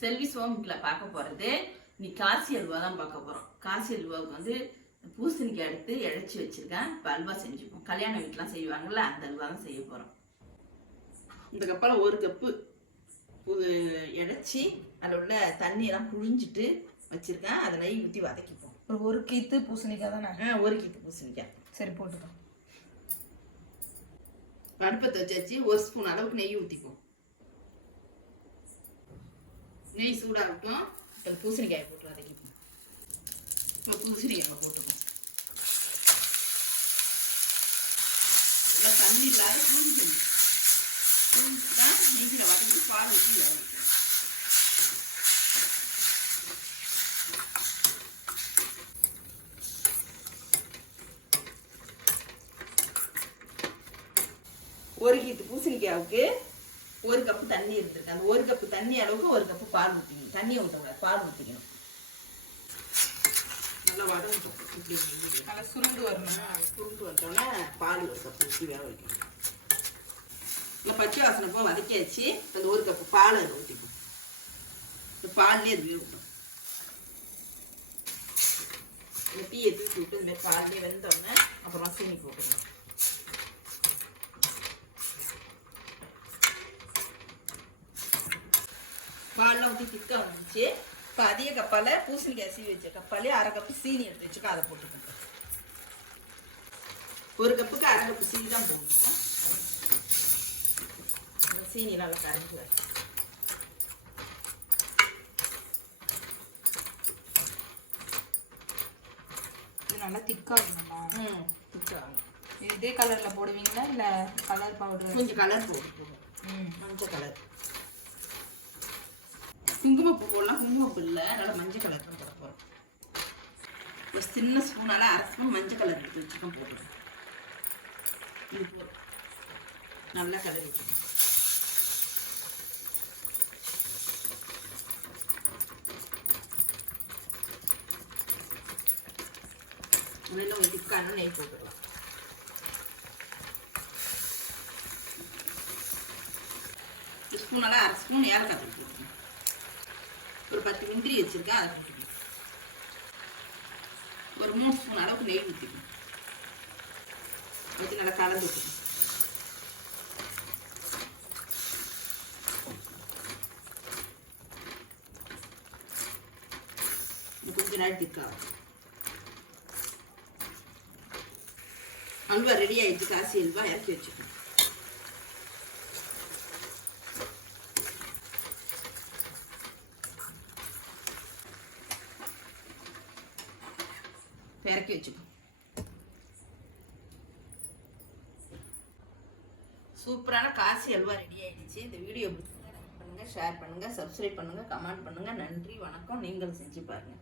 செல்வி சோமிக்குல பார்க்க போறது நீ காசி அல்வா தான் பார்க்க போறோம். காசி அல்வாவுக்கு வந்து பூசணிக்காய் எடுத்து இழைச்சி வச்சிருக்கேன். இப்போ அல்வா செஞ்சுப்போம். கல்யாண வீட்டுலாம் செய்வாங்கல்ல, அந்த அல்வா தான் செய்ய போறோம். இந்த கப்பால் 1 கப்பு இழைச்சி அதில் உள்ள தண்ணியெல்லாம் புழிஞ்சிட்டு வச்சிருக்கேன். அதை நெய் ஊற்றி வதக்கிப்போம். ஒரு கீத்து பூசணிக்காய் தானே? 1 கீத்து பூசணிக்காய். சரி, போட்டுக்கலாம். அடுப்பத்தை வச்சாச்சு. 1 ஸ்பூன் அளவுக்கு நெய் ஊற்றிப்போம். நெய் சூடாகட்டும். இப்போ பூசணிக்காயை போட்டு வதக்கிப்போம். இப்போ பூசணிக்காய் போட்டுப்போம். தண்ணி இல்லாத பூஞ்சிக்கணும். பூஞ்சிச்சுன்னா நெய்யில் வதக்கிட்டு பால் ஊற்றி வதக்கணும். ஒரு கீத்து பூசணிக்காவுக்கு 1 கப்பு தண்ணி எடுத்துருக்கேன். அந்த 1 கப்பு தண்ணி அளவுக்கு 1 கப்பு பால் ஊற்றிக்கணும். தண்ணியை ஊற்றக்கூடாது, பால் ஊற்றிக்கணும். நல்லா வதங்கட்டும். இப்படி நல்லா சுருண்டு வரணும். சுருண்டு வந்தோடனே பால் 1 கப்பு ஊற்றி வேக வைக்கணும். இல்லை பச்சை வாசனை போக வதக்கியாச்சு. அந்த 1 கப்பு பால் அதை ஊற்றிக்கணும். இந்த பால்லேயே அது வேகட்டும். இந்த டீயை தூக்கி விட்டு இந்த மாதிரி பால்லேயே வெந்தோடனே அப்புறமா சீனி போட்டுக்கணும். பால்லாம் ஊற்றி திக்கா வந்துச்சு. இப்போ அதிக கப்பால் பூசணிக்காய் சீவி வச்ச கப்பாலே 1/2 கப்பு சீனி எடுத்து வச்சுக்கோ, அதை போட்டுக்கோங்க. 1 கப்புக்கு 1/2 கப்பு சீனி தான் போடணும். சீனி நல்லா கரைஞ்சி வரும். இது நல்லா திக்காகணுமா? திக்காகும். இதே கலரில் போடுவீங்களா இல்லை கலர் பவுடர்? கொஞ்சம் கலர் போடுவோம். மஞ்சள் கலர். குங்குமப்பூ போடலாம். குங்குமப்பூ இல்லை, அதனால மஞ்சள் கலர் தான் போட போகிறோம். ஒரு சின்ன ஸ்பூனால 1/2 ஸ்பூன் மஞ்சள் கலர் எடுத்து வச்சுக்கோம் போட்டுருக்கோம். இது போதும். நல்லா கலர் வச்சுக்கணும். நல்லா ஒரு திக்கான நெய் போட்டுடலாம். ஸ்பூனால 1/2 ஸ்பூன் ஏலக்காய் போட்டுருக்கோம். ஒரு 10 முந்திரி வச்சிருக்கேன், அதை போட்டுக்கணும். ஒரு 3 ஸ்பூன் அளவுக்கு நெய் ஊற்றிக்கணும். வச்சு நல்லா கலந்து விட்டுக்கணும். கொஞ்ச நாள் திக்காகும். அல்வா ரெடி ஆயிடுச்சு. காசி அல்வா இறக்கி வச்சுக்கணும். இறக்கி வச்சுக்கோ. சூப்பரான காசி அல்வா ரெடி ஆயிடுச்சு. இந்த வீடியோ பிடிச்சிருந்தா லைக் பண்ணுங்க, ஷேர் பண்ணுங்க, சப்ஸ்கிரைப் பண்ணுங்க, கமெண்ட் பண்ணுங்க. நன்றி, வணக்கம். நீங்களும் செஞ்சு பாருங்க.